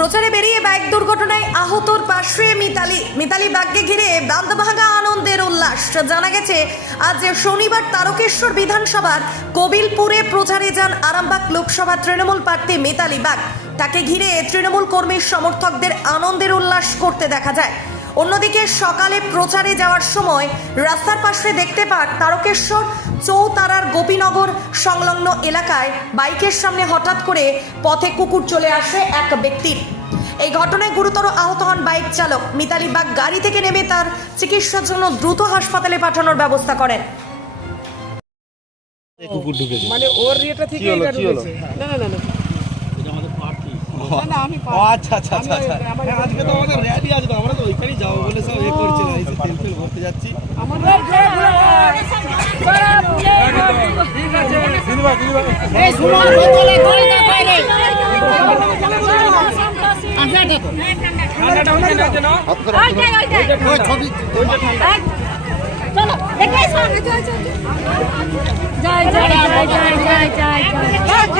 প্রচারে বেরিয়ে বাইক দুর্ঘটনায় আহতর পাশে মিতালি মিতালি বাগকে ঘিরে বান্দভাঙা আনন্দের উল্লাস। জানা গেছে, আজ শনিবার তারকেশ্বর বিধানসভার কবিলপুরে প্রচারে যান আরামবাগ লোকসভা তৃণমূল প্রার্থী মিতালি বাগ তাকে ঘিরে তৃণমূল কর্মীর সমর্থকদের আনন্দের উল্লাস করতে দেখা যায়। অন্যদিকে সকালে প্রচারে যাওয়ার সময় রাস্তার পাশে দেখতে পান তারকেশ্বর চৌতারার গোপীনগর সংলগ্ন এলাকায় বাইকের সামনে হঠাৎ করে পথে কুকুর চলে আসে এক ব্যক্তির এই ঘটনায় গুরুতর আহত হন বাইক চালক। মিতালি বাগ গাড়ি থেকে নেমে তার চিকিৎসার জন্য দ্রুত হাসপাতালে পাঠানোর ব্যবস্থা করেন। কুকুর ঢুকেছে মানে ওর ইয়েটা থেকে এটা ঢুকেছে না না না না। না, না আমি আচ্ছা আচ্ছা আচ্ছা আচ্ছা। হ্যাঁ, আজকে তো আমাদের র্যালি আছে তো আমরা তো ওইখানেই যাব বলে সব এ করছি না এই ফেল যাচ্ছি চলো দেখে জয় জয় জয় জয় জয় জয়